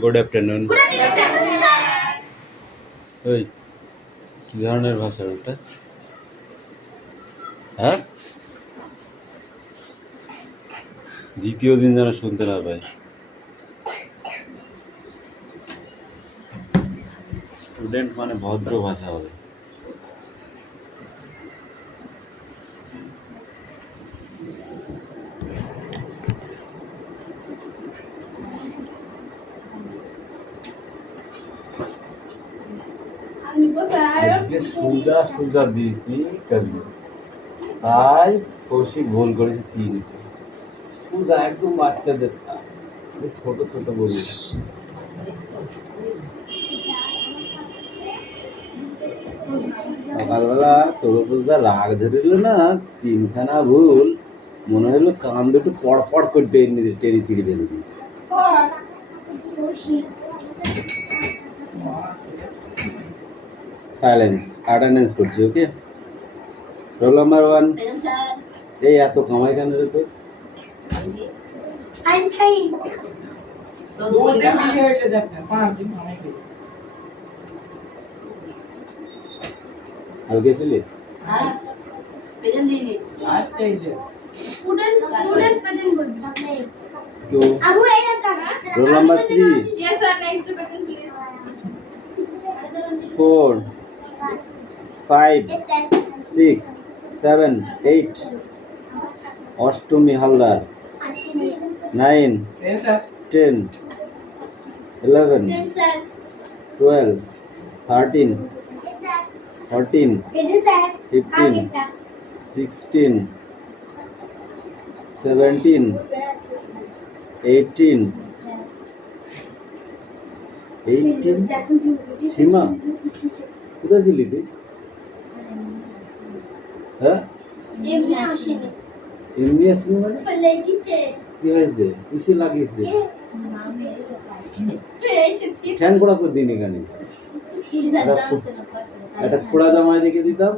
Good afternoon. ওই কি ধরনের ভাষা ওটা? হ্যাঁ, দ্বিতীয় দিন যেন শুনতে না পাই। স্টুডেন্ট মানে ভদ্র ভাষা হবে। আজকে সোজা সোজা দিয়েছি কালি, তাই কৌশিক ভুল করেছে 3। সোজা একদম বাচ্চাদের ছোট ছোট বলি। সকালবেলা তরফুজদা রাগ ধরিল না, 3খানা ভুল, মনে হলো কান দুটো পড় করে টেনে ছিঁড়ে ফেলে দিই। সাইলেন্স, অ্যাটেন্ডেন্স করছি। ওকে, রোল নাম্বার 1। এই এত কামাই কেন রে তোর? হালকে ছিলি? Roll number 3। 4 5 6 7 8 অষ্টমী হালদার। 9 10 11 12 13 14 15 16 17 18 সীমা কোথায় ছিলি তুই? হ্যাঁ, এমনি আসিনি মানে কি হয়েছে? কিসে লাগিয়েছে? ফ্যান করা করে দিন এখানে। একটা খোড়া জামাই দেখে দিতাম।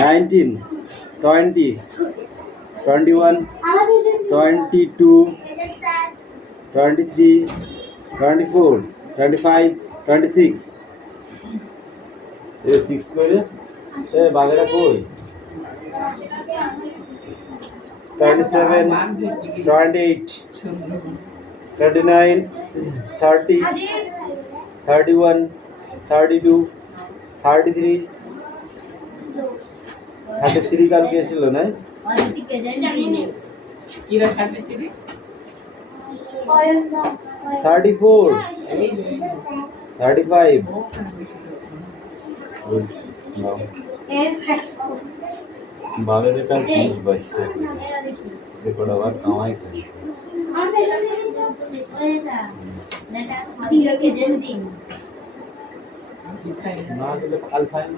নাইনটিন 20 21 22 23 24 25 26 6 করে বাগেরা কই? 27 28 29 30 31 32 33 33 কালকে ছিল না? 34 35 গুড। নাও বাগের এটা 20 বাচ্চা দেখো আবার কামাই করে না দিলে কাল ফাইন।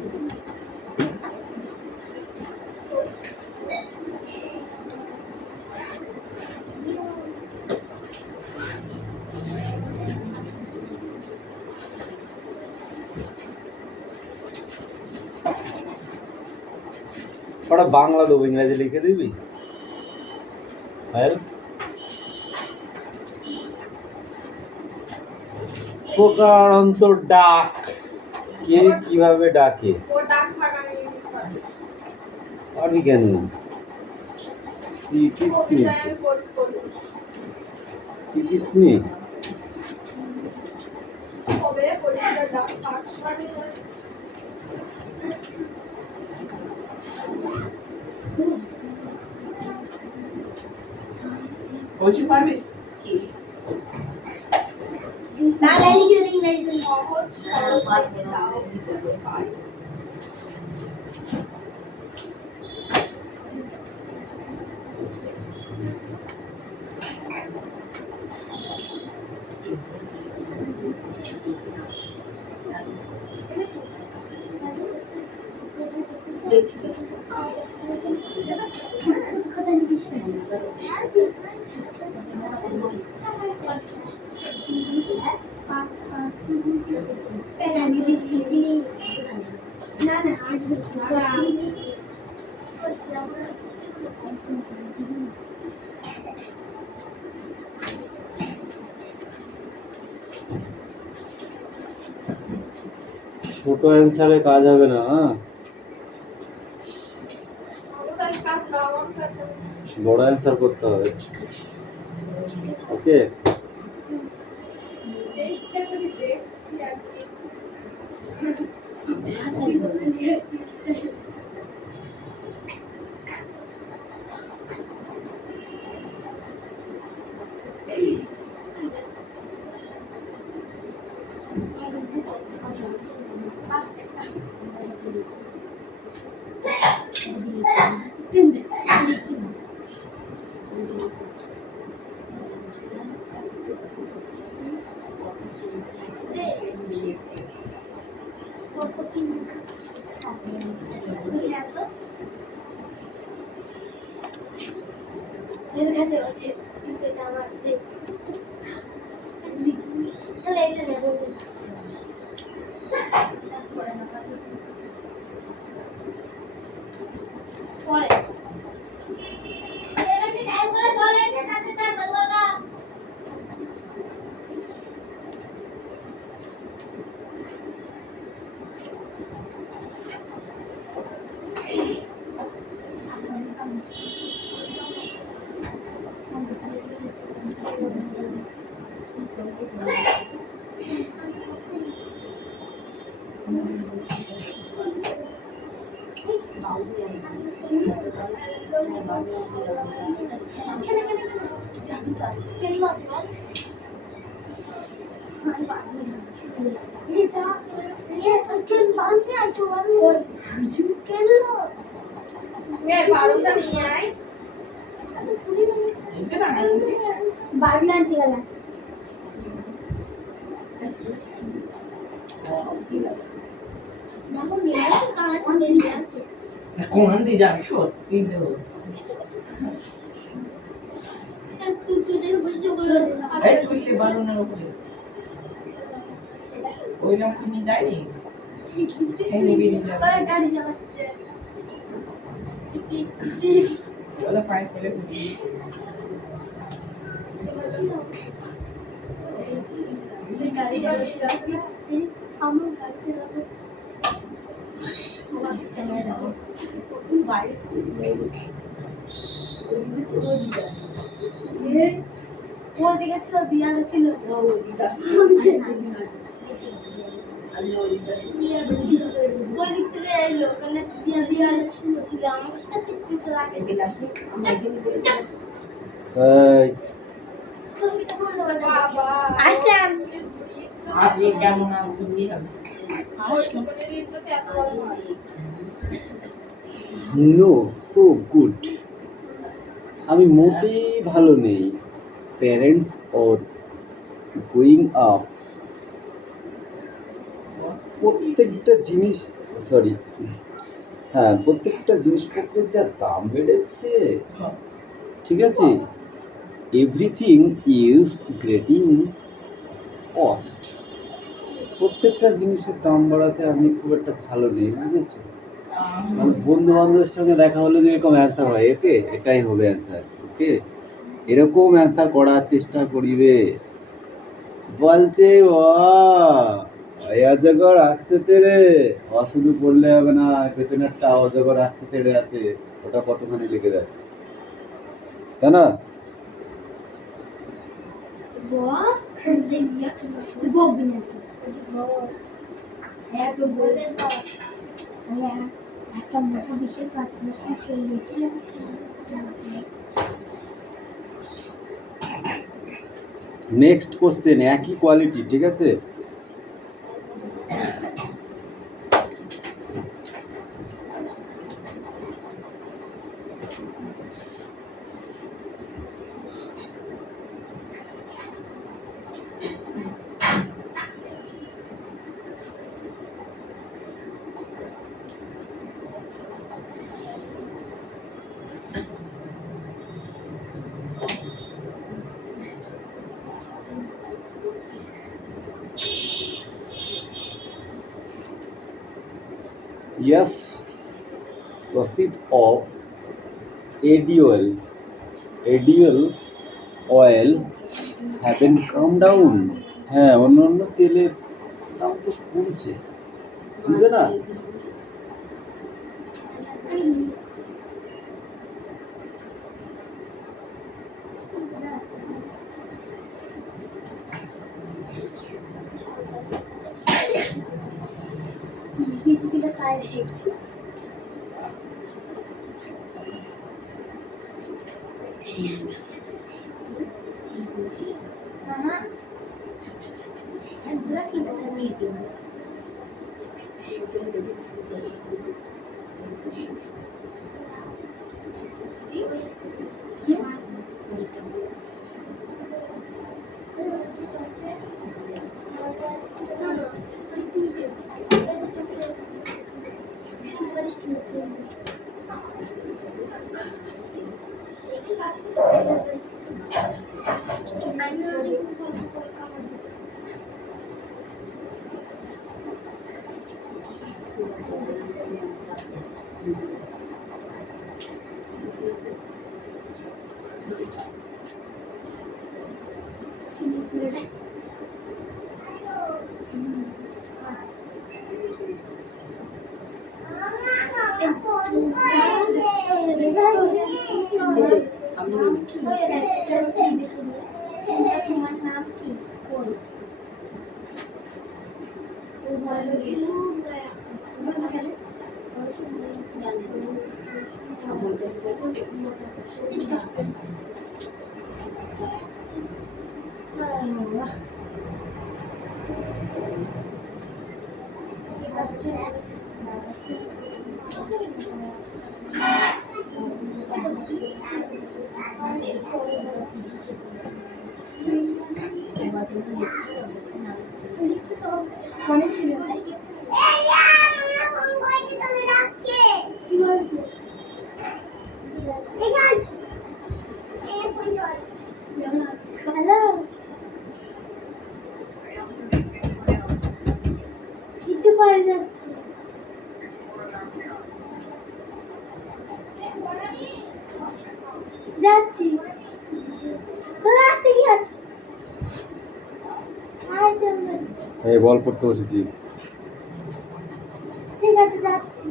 ওটা বাংলা দেবো, ইংরেজি লিখে দিবি। পোকার অন্তর ডাক কে কিভাবে ডাকে পারবি কেন? পারবে সহজ সরল দাও। ছোট অ্যান্সারে কাজ হবে না, হ্যাঁ? বড় অ্যান্সার করতে হবে। ওকে, চেষ্টা করি দেখছি আর কি। এর কাছে আছে কিন্তু এটা আমার তাহলে এটা নেব পরে এটা কি একবার চলে এটা সাথে তার বাবা কোন দিয়ে যাচ্ছ তিন দেবো এই তুই বালুনের উপরে ওই রকম নিয়ে যায়নি সেই নিবি নিয়ে যাবে গাড়ি চালাচ্ছে ওলা পায়ে ফেলে দিয়েছে গাড়ি চালাচ্ছে আমার গাড়িতে যাবো ওদিকে ছিল দিয়ালে ছিল ওই দিক থেকে এলো ওখানে দিয়ালে ছিল আমার সাথে কিস্তিতে রাখে আসলাম আপনি কেমন আছেন কি হবে নো সো গুড। আমি মোটেই ভালো নেই। প্যারেন্টস অর গ্রোয়িং আপ, প্রত্যেকটা জিনিস প্রত্যেকটা জিনিসপত্রের যা দাম বেড়েছে, ঠিক আছে, এভরিথিং ইজ গেটিং কস্ট। প্রত্যেকটা জিনিসের দাম বাড়াতে আমি খুব একটা ভালো নেই, বুঝেছো? মানে বন্ধু বান্ধবের সঙ্গে দেখা হলে যে এরকম অ্যান্সার হয়, একে এটাই হবে অ্যান্সার, ওকে, এরকম অ্যান্সার করার চেষ্টা করিবে। বলছে অজগর আসছে তেরে, শুধু পড়লে হবে না, পেছনেরটা অজগর আসছে তেরে আছে, ওটা কতখানি লিখে দেয়, তাই না? বস দেখবি বলবি না এত বলে একটা মোটা বিশেষ কাজ নেক্সট কোশ্চেন, একই কোয়ালিটি, ঠিক আছে? Yes, proceed of ADL oil have been come down. হ্যাঁ, অন্যান্য তেলের দাম তো কমছে, বুঝলে না? যাচ্ছি রাস্তা কি আছে এই বল পড়তে বসেছি। ঠিক আছে যাচ্ছি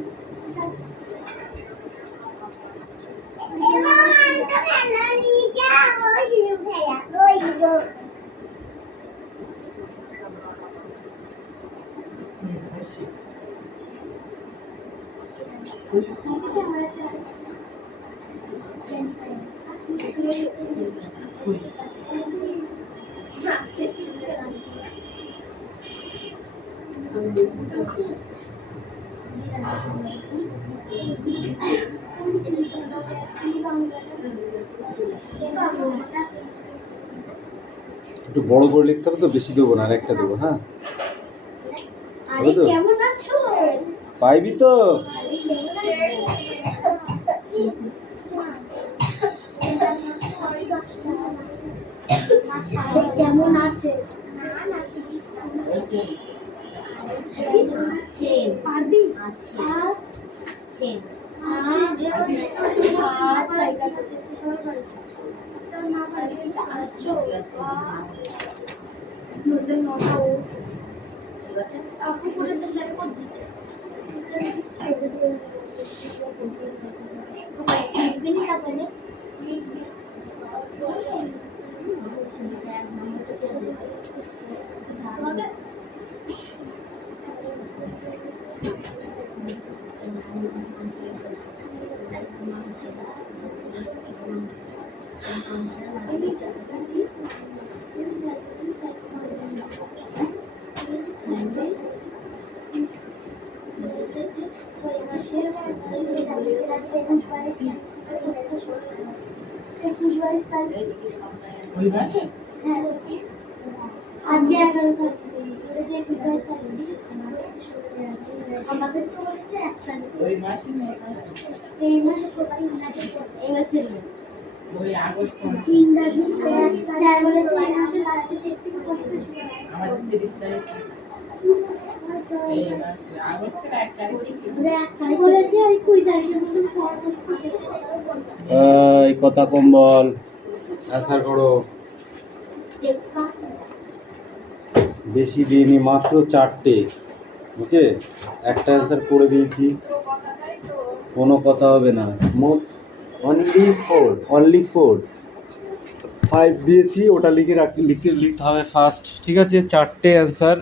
একটু বড় করে লিখতে হবে তো, বেশি দেবো না, আর একটা দেবো। হ্যাঁ, আরে কেমন আছো? পাইবি তো। কেমন আছে? পারবি? আচ্ছা ওই মাসে আজকে 11 আমাদের তো হচ্ছে 1 তারিখ ওই মাসে না এই মাসে এই মাসে প্রোগ্রাম এই মাসে ওই আগস্ট মাসে 3 তারিখ 4 বলে 3 মাসে লাস্টে এসে করতে আমাদের 30 তারিখ এই মাসে আগস্টের 1 তারিখ বলেছে ওই 20 তারিখের মধ্যে পড়াশোনা শেষ হয়ে যাবে। এই কথা কম বল, অ্যান্সার করো। বেশি দিইনি, মাত্র 4টে। ওকে, একটা অ্যান্সার করে দিয়েছি, কোনো কথা হবে না। অনলি ফোর 5 দিয়েছি, ওটা লিখতে হবে ফার্স্ট। ঠিক আছে, 4টে অ্যান্সার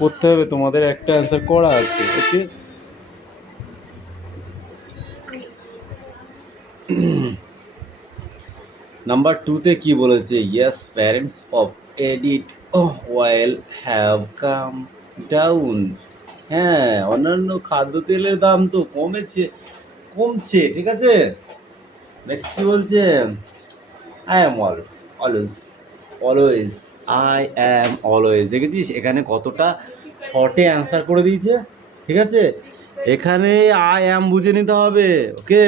করতে হবে তোমাদের, একটা অ্যান্সার করা আছে। ওকে, নাম্বার 2তে কি বলেছে? Yes, parents of edit oil have come down. হ্যাঁ, অন্যান্য খাদ্যতেলের দাম তো কমছে। ঠিক আছে, নেক্সট কি বলছে? I am always I am always. দেখেছিস এখানে কতটা শর্টে অ্যান্সার করে দিয়েছে। ঠিক আছে, এখানে আই অ্যাম বুঝে নিতে হবে। ওকে,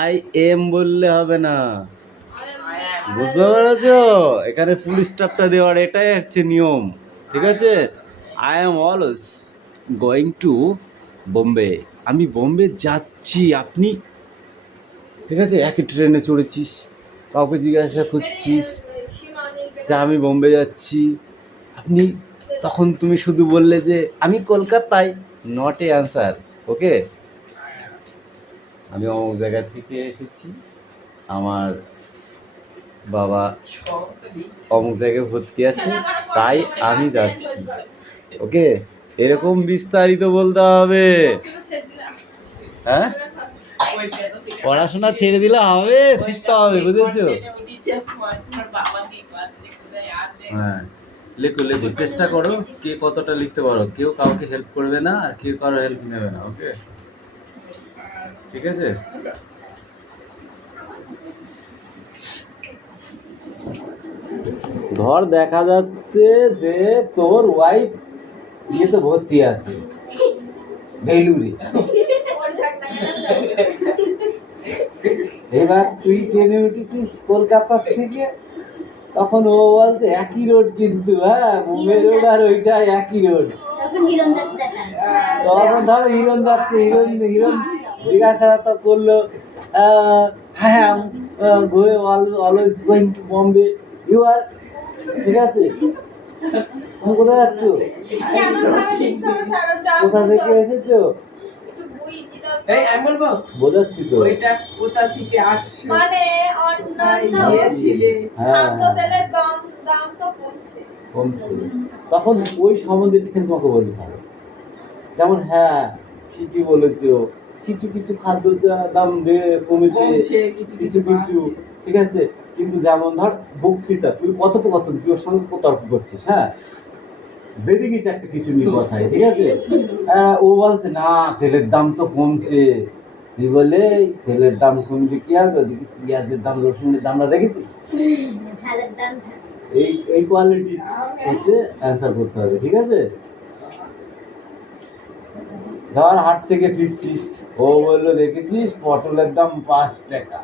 আই এম বললে হবে না, বুঝতে পেরেছো? এখানে ফুল স্টপটা দেওয়ার এটাই হচ্ছে নিয়ম। ঠিক আছে, I am always going two Bombay. আমি বোম্বে যাচ্ছি। আপনি, ঠিক আছে, একই ট্রেনে চড়েছিস, কাউকে জিজ্ঞাসা করছিস যে আমি বোম্বে যাচ্ছি, আপনি, তখন তুমি শুধু বললে যে আমি কলকাতায়। Not A answer. ওকে, আমি অমুক জায়গা থেকে এসেছি, আমার বাবা অমুক জায়গায় ভর্তি আছে, তাই আমি যাচ্ছি। ওকে, এরকম বিস্তারিত বলতে হবে। হ্যাঁ, পড়াশোনা ছেড়ে দিলে হবে, শিখতে হবে, বুঝেছো? হ্যাঁ, লেখো চেষ্টা করো, কে কতটা লিখতে পারো। কেউ কাউকে হেল্প করবে না, আর কেউ কারো হেল্প নেবে না। ওকে, ঠিক আছে। ধর দেখা যাচ্ছে যে তোর ওয়াইফ ইয়েতে ভর্তি আছে, বেলুড়ে। এবার তুই ট্রেনে উঠেছিস কলকাতা থেকে, তখন ও বলছে একই রোড, কিন্তু হ্যাঁ, মুম্বাই রোড আর ওইটা একই রোড। তখন ধরো হিরণ যাচ্ছে, হিরণ জিজ্ঞাসা তো করলো, হ্যাঁ, always going to Bombay, you are. ঠিক আছে, তুমি কোথায় যাচ্ছ? কোথা থেকে এসেছো? এই আমি বলবো, বোঝাচ্ছি তো। ওইটা কোথা থেকে আসছে, মানে অন্যান্য গিয়েছিলে, খাদ্যতেলের দাম তো কমছে। তখন ওই সম্বন্ধে তোমাকে বলতে হবে। যেমন হ্যাঁ, ঠিকই বলেছো, কিছু কিছু খাদ্য দাম কমেছে, কিছু। ঠিক আছে, কিন্তু যেমন ধর বক্তৃতা, তুই কথোপকথন, তুই ওর সঙ্গে তর্ক করছিস, হ্যাঁ, বেঁধে গেছে একটা কিছু নিয়ে কথায়। ঠিক আছে, ও বলছে না, তেলের দাম তো কমছে। তুই বলে তেলের দাম কমছে কি হবে, ওদিকে পেঁয়াজের দাম, রসুনের দামটা দেখেছিস, এই কোয়ালিটি হচ্ছে অ্যান্সার করতে হবে। ঠিক আছে, ধর হাট থেকে ফিরছিস, ও বললো দেখেছিস পটলের দাম 5 টাকা।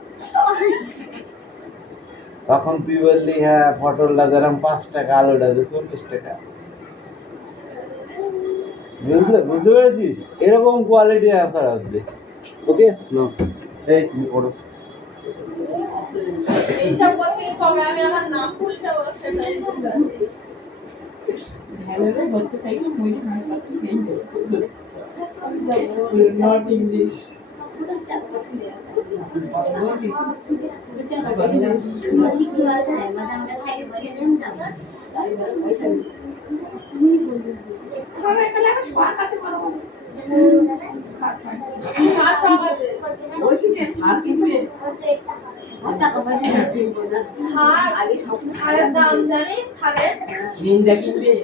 তখন তুই বললি হ্যাঁ, পটলটা দাম 5 টাকা, আলুটা 40 টাকা। বুঝতে পেরেছিস? এরকম কোয়ালিটি অ্যান্সার আসবে। ওকে, এই তুমি পড়ো। এইসব করতে কবে আমি আমার নাম ভুলে যাবো সেটাই বুঝতে হ্যালো বলতে চাই না, মই ভাষা নেই, নট ইংলিশ। থালের দাম জানিস? থালের নিনজা কিনবে,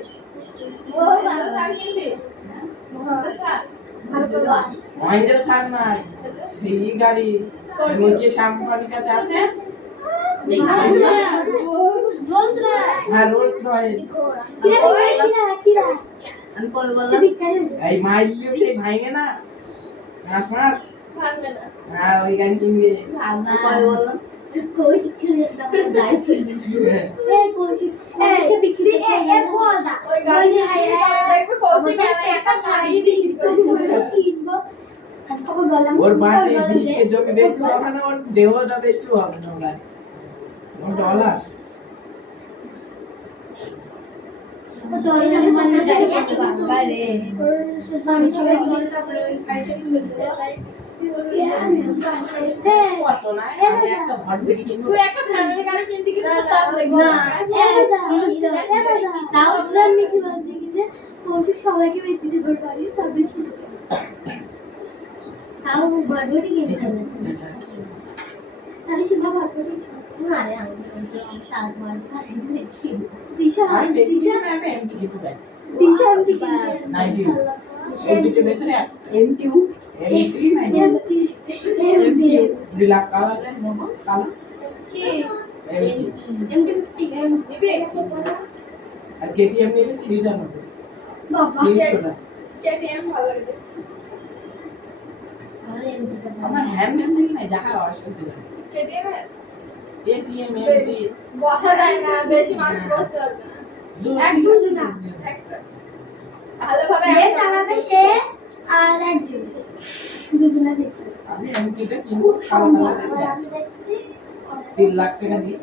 থাল কিনবি? মহেন্দ্র থাক নাই, সেই গাড়ি মুরগি শ্যাম্পানির কাছে আছে। হ্যাঁ, রোলস রয়েল। এই মাইলিও সেই ভাঙে না, মাছ। হ্যাঁ, ওই গাড়ি কিনবে। কৌশিক খেলের দাম গাড়ি চলবে। কৌশিক বিক্রি বল দা ওই গাড়ি দেখবে কৌশিক একটা গাড়ি বিক্রি করে কিনবো আর তখন বললাম ওর বাটে বিকে জমি বেশি হবে না, ওর দেহটা বেশি হবে না, ওর গাড়ি ওর ডলার ডলার মানে গাড়ি কত বাড়ে ওর সামনে সবাই কিনে তারপরে ওই গাড়িটা কিনে চালাই কত না আমি একটা ঘর বেরিয়ে কিনবো। তুই একটা ফ্যামিলি গাড়ি কিনতে গেলে তো তার লাগবে না তাও আমরা মিঠি বলছি কি যে কৌশিক সবাইকে বেশি দেবে বাড়ি তবে কিনবে তাও বড়বড়ি কিনতে হবে তাহলে সীমা বড়বড়ি না রে আমি সাত বার দিশা আমি বেশি কিছু না, একটা এমটি কিনবো গাড়ি দিশা এমটি নাইটি এমটির ভেতরে এমটি এমটি নাইটি এমটি এমটি ব্ল্যাক কালারের নেবো, কালো কি এমটি এমটি নিবি আর কেটিএম নিলে 3টা নেবো, বাবা 300 টাকা। কেটিএম ভালো লাগে আমার এমটিটা আমার হ্যান্ডেল থেকে না যাহা অসুবিধা নেই। কেটিএম এটিএম এমটি বসা যায় না, বেশি মানুষ বসতে পারবে না, দুজনা একটা ভালোভাবে যে চালাবে সে আর একজন দুজনা দেখছে আমি এমটিটা কিনবো খুব কালো সম্ভব কালারের আমি দেখছি 3 লাখ টাকা দিয়ে।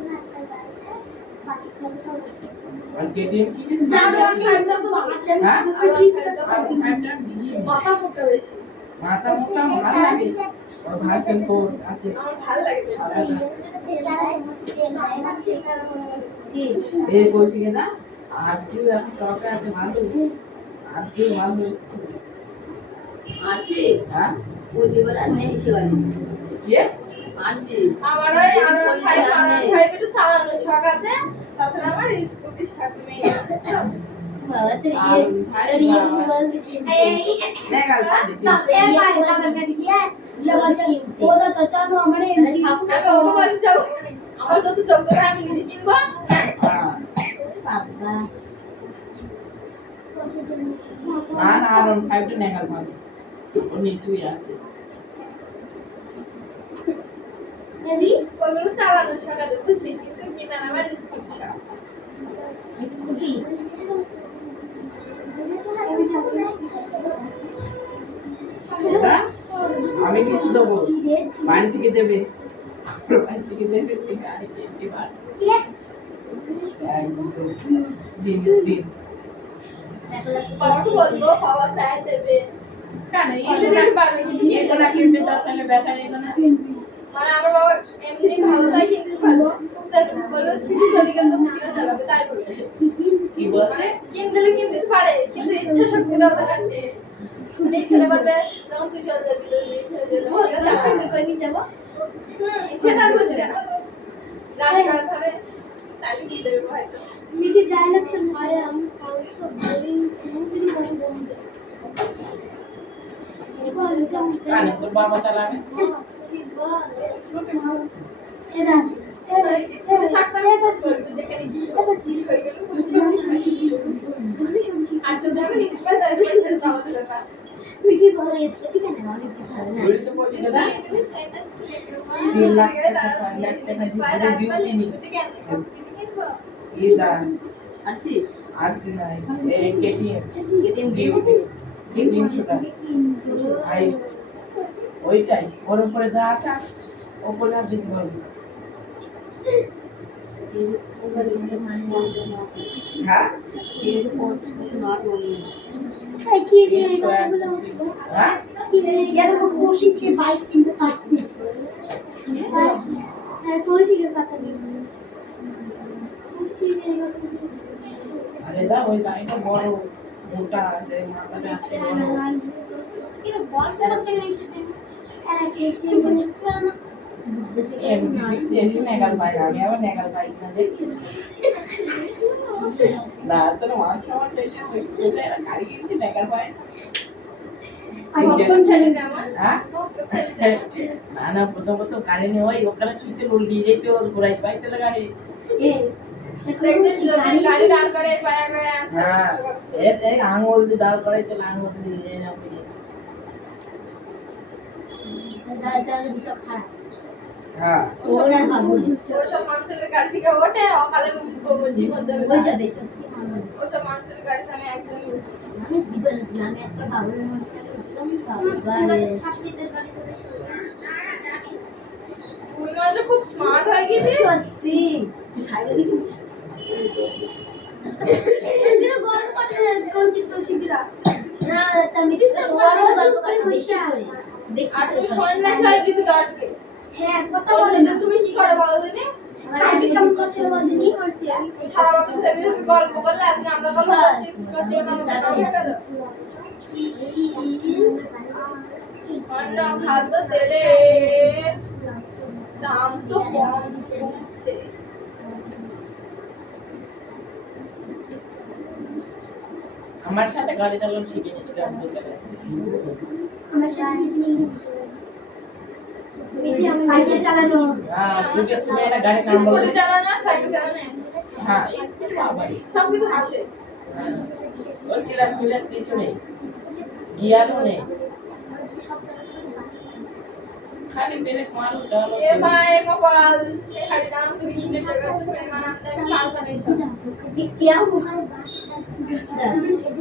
আর কেটিএম কি কিনবো? যাবে আর খাইতে তো ভালো আছে না, হ্যাঁ? আর খাইতে আর হ্যান্ডটা বেশি নেই। মাথা মুখটা বেশি মাথা মোটা ভালো লাগে, ওর ভার্সন 4 আছে আমার ভালো লাগে সাদাটা। কি এই কৌশিকে না আর কি এখন চরকা আছে ভালো, আর কি ভালো আসি হ্যাঁ পরিবার আর নেই সেখানে কি আসি আমার ওই আর ফাইভ একটু চালানোর শখ আছে, তাছাড়া আমার স্কুটির শখ নেই বাবা তো আর ভাই ये বাবা নেগাল ওদা তো চলো আমার এমটি আমি ওকে বলতে যাবো, আমার যত চোখ করে আমি নিজে কিনবো। হ্যাঁ বাবা না না আর 5টা নেগাল ভাবে ওর নিচুই আছে। এদি ওইগুলো চালানোর শখ আছে বুঝলি, কিন্তু কিনার আমার স্কুটির শখ। কি এটা আমি কিছু দেবো, বাড়ি থেকে দেবে, বাড়ি থেকে দেবে তুই গাড়ি কিনতে পার দিন দিন বাবাকে বলবো, বাবা তাই দেবে, কেন কিনে দিতে পারবে কিন্তু এটা না কিনবে তার তাহলে ব্যাটারি না মানে আমার বাবা এমনি ভালো তাই কিনতে পারবো, তাই বলো চলে গেলে তো কিনে চালাবে তাই বলবে, কি বলছে কিনতে কিনতে পারে কিন্তু ইচ্ছা শক্তিটা ওদের আছে, মানে ইচ্ছাটা বলবে যখন তুই চলে যাবি করে নিয়ে যাবো সেটা আর হচ্ছে না, গাড়ি কাটাতে হবে তাহলে কি দেবে হয়তো। মিঠি ডায়লগ শুনে আরে আমি কালকে বোরিং মুভি করে বলবো জানে তোর বাবা চালাবে এরা স্কুলে শাকটা করবো যেখানে গিয়ে বিক্রি হয়ে গেল আর যদি আমি নিতে পারি তাহলে সেটা তো আমাদের ব্যাপার। মিঠি বলে ঠিক আছে অনেক কিছু হবে না বলছে বলছে না 3 লাখ টাকা 4 লাখ টাকা দিয়ে ডিউ কিনি এই দান আসি আর কি নাই এই কেটিএম কেটিএম ডিউ 300 টাকা হাইস্ট ওইটাই ওর উপরে যা আছে ওপরে আর দিতে পারবো হ্যাঁ তাই কি দিয়ে এই কথাগুলো হ্যাঁ কি দিয়ে এরকম কোশিশে বাইক কিনতে পারবে হ্যাঁ কোশিশের কথা দিই কি দিয়ে এই কথাগুলো আরে দা ওই গাড়িটা বড় মোটা যে মাথাটা আছে বড় কি বল করতে চাইছিস এরা কি কি বলে না এমনি জেসি নেগাল ভাই আমি আবার নেগাল ভাই না দেখি না তোর মাছ আমার দেখে ওই এরা গাড়ি কিনতে নেগাল ভাই ভক্তন ছেলে যেমন হ্যাঁ ভক্তন ছেলে যেমন না না প্রথম গাড়ি নিয়ে ওই ওখানে ছুঁতে উল্টি যেতে ওর ঘোরাই পাইতে গাড়ি দেখবে যদি গাড়ি দাঁড় করে পায়ে পায়ে হ্যাঁ এই আঙুল দিয়ে দাঁড় করাই চলে আঙুল দিয়ে এই নাও দিয়ে দাদা সব খারাপ হ্যাঁ ওরা ভাবুন ওর সব মানুষের গাড়ি থেকে ওঠে অকালে জীবন যাবে হয়ে যাবে ওসব মানুষের গাড়িতে আমি একদমই উঠি না। আমি জীবনে না, আমি একটা বাবুলের মধ্যে একদম বাবুলের ছাত্রীদের গাড়ি করে তুই মানে খুব স্মার্ট হয়ে গেছিস। সত্যি তুই সাইকেল দিছিস শিগগিরই গল্প করতে কৌশিক শিগগিরা না আমি গল্প করে বসে করে আর তুই সন্ন্যাস হয়ে গেছিস আজকে। হ্যাঁ কথা বললি বলে তো তুমি কি করে বলো দিনি? আমি কাম করছিল বলতে কি করছি আমি সারা বছর ভেবে ভেবে গল্প করলে আজকে আমরা গল্প করছি কথা হয়ে গেল। অন্য খাদ্য তেলের দাম তো কম কমছে। আমার সাথে গাড়ি চালানো শিখেছিস কেমন করে চালাতে? আমরা সাইকেল বেশি আমি সাইকেল চালানো হ্যাঁ, তুমি একটা গাড়ির নাম বলো। স্কুটি চালানো আর সাইকেল চালানো হ্যাঁ, স্কুটি বাবাই। সবকিছু হাতে। হ্যাঁ, ওর ক্লাস মিলার কিছু নেই, গিয়ারও নেই, খালি ব্রেক মারো ডালো। এ ভাই গোপাল এই খালি দাম কৃষ্ণের জায়গা থেকে মানাতে কাল বানাইছো। क्या हुआ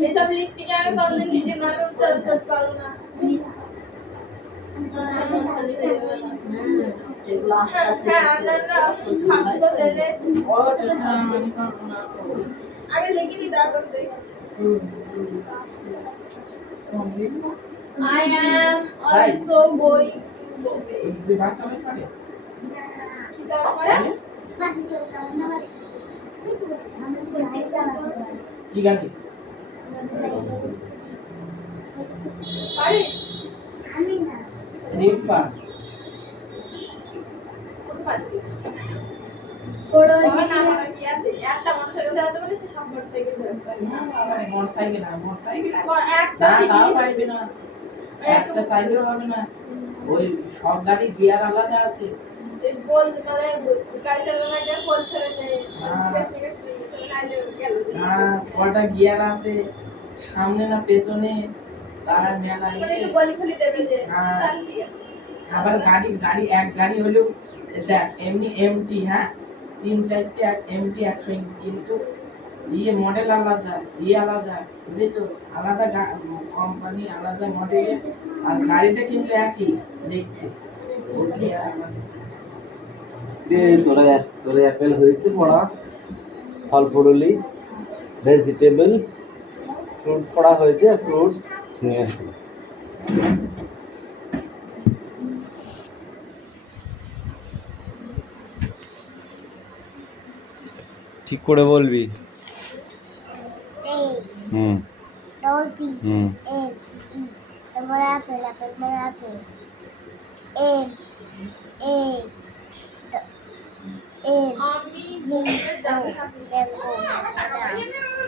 এসব লিখতে গিয়ে আমি কোনদিন নিজের নামে উচ্চারণ করতে পারবো না। এগুলো আস্তে আস্তে হ্যাঁ অন্যান্য খাদ্য তেলের ও যেটা আমি পারবো না। আগে লিখে নি তারপর দেখছি। I am also going to Bombay. তুই ভাষা আমি পারি? কি যাওয়ার পরে? কি গাড়ি? পারিস? রিক্সা। কোন পারবি? আমার না পারা কি আছে? একটা মোটরসাইকেল চালাতে বলে সে সব মোটরসাইকেল চালাতে পারে। না, আবার মোটরসাইকেল না, মোটরসাইকেল। একটা না, শিখি তাও পারবি না। একটা চাইলেও হবে না। ওই সব গাড়ি গিয়ার আলাদা আছে। বল মানে গাড়ি চালানো একটা ফোন ধরে নেয় জিজ্ঞেস মিজ্ঞেস করে তুমি নাইলে গেল হ্যাঁ, কটা গিয়ার আছে, সামনে না পেছনে, তার মেলা মানে ইয়ে। একটু বলি খুলি দেবে যে হ্যাঁ। তাহলে ঠিক আছে। আবার গাড়ি এক গাড়ি হলেও দেখ এমনি এমটি, হ্যাঁ 3-4টে এমটি 100, কিন্তু ইয়ে মডেল আলাদা, ইয়ে আলাদা, বুঝলি তো, আলাদা কোম্পানি আলাদা মডেল, আর গাড়িটা কিন্তু একই দেখতে, ওগুলি আলাদা। তোরা অ্যাপেল হয়েছে পড়া, ফল ফুললি, ভেজিটেবল, ফ্রুট পড়া হয়েছে, ফ্রুট নিয়ে আসি। ঠিক করে বলবি। হুম डबल पी হুম ए ई नंबर एप्पल एप्पल में एप्पल एम ए एम আমি বোম্বে যাচ্ছি मैंगो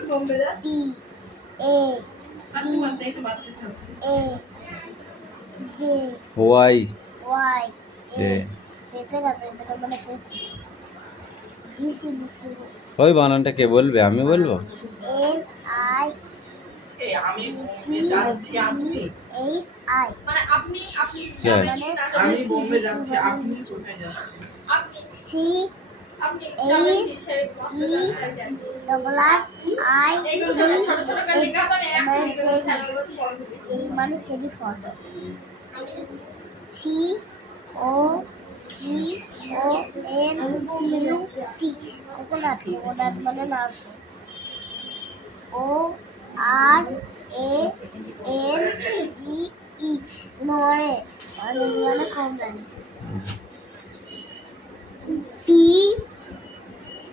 বোম্বে যাচ্ছি टी ए আচ্ছা, মারতে একটু মারতে থাকো। ए जे ওয়াই वाई এ ए पेपर पेपर मैंने डीसी डीसी ওই বানানটা কে বলবে? আমি বলবো। एम आई এই আমি বোম্বে যাচ্ছি, আপনি एस आई মানে আপনি আপনি হ্যাঁ। আমি বোম্বে যাচ্ছি, আপনি কোথায় যাচ্ছেন? আপনি सी আপনি যাবেন কি ছেড়ে বসতে যাচ্ছেন डबल आर आई এইগুলো যখন ছোট ছোট করে লেখা হবে আমি এক লিখে দেব তারপর ফর্ম লিখে चेरी माने cherry for C O C O N U T coconut coconut माने नाम O R A N G E मोरे माने common P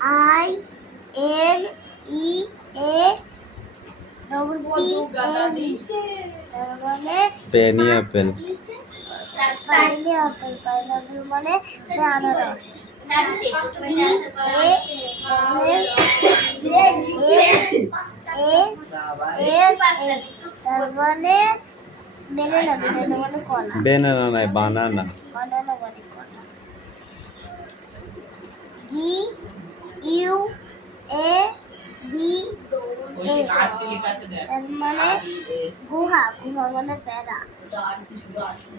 I N E A double P গাদা एन ई দিচ্ছে মানে পেনি অ্যাপেল। পাইনাপেল মানে আনারস তার মানে বেনানা বেনানা মানে কলা বেনানা নয়, বানানা। বানানা মানে কলা জি ইউ এ বি ওই আরসি লেখা আছে দেখ। তার মানে গুহা গুহা মানে প্যারা ওটা আরসি, শুধু আরসি।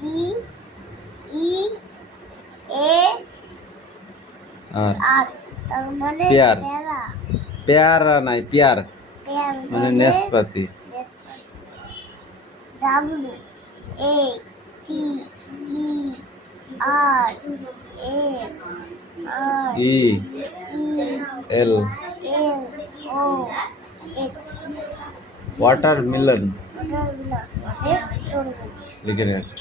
ডি ই এ আর আর তার মানে পেয়ার। পেয়ারা পেয়ারা নাই, পেয়ার পেয়ার মানে নেসপাতি। W A T E R A R E E L L O N watermelon মানে তরমুজ লিখে নিয়ে আসো।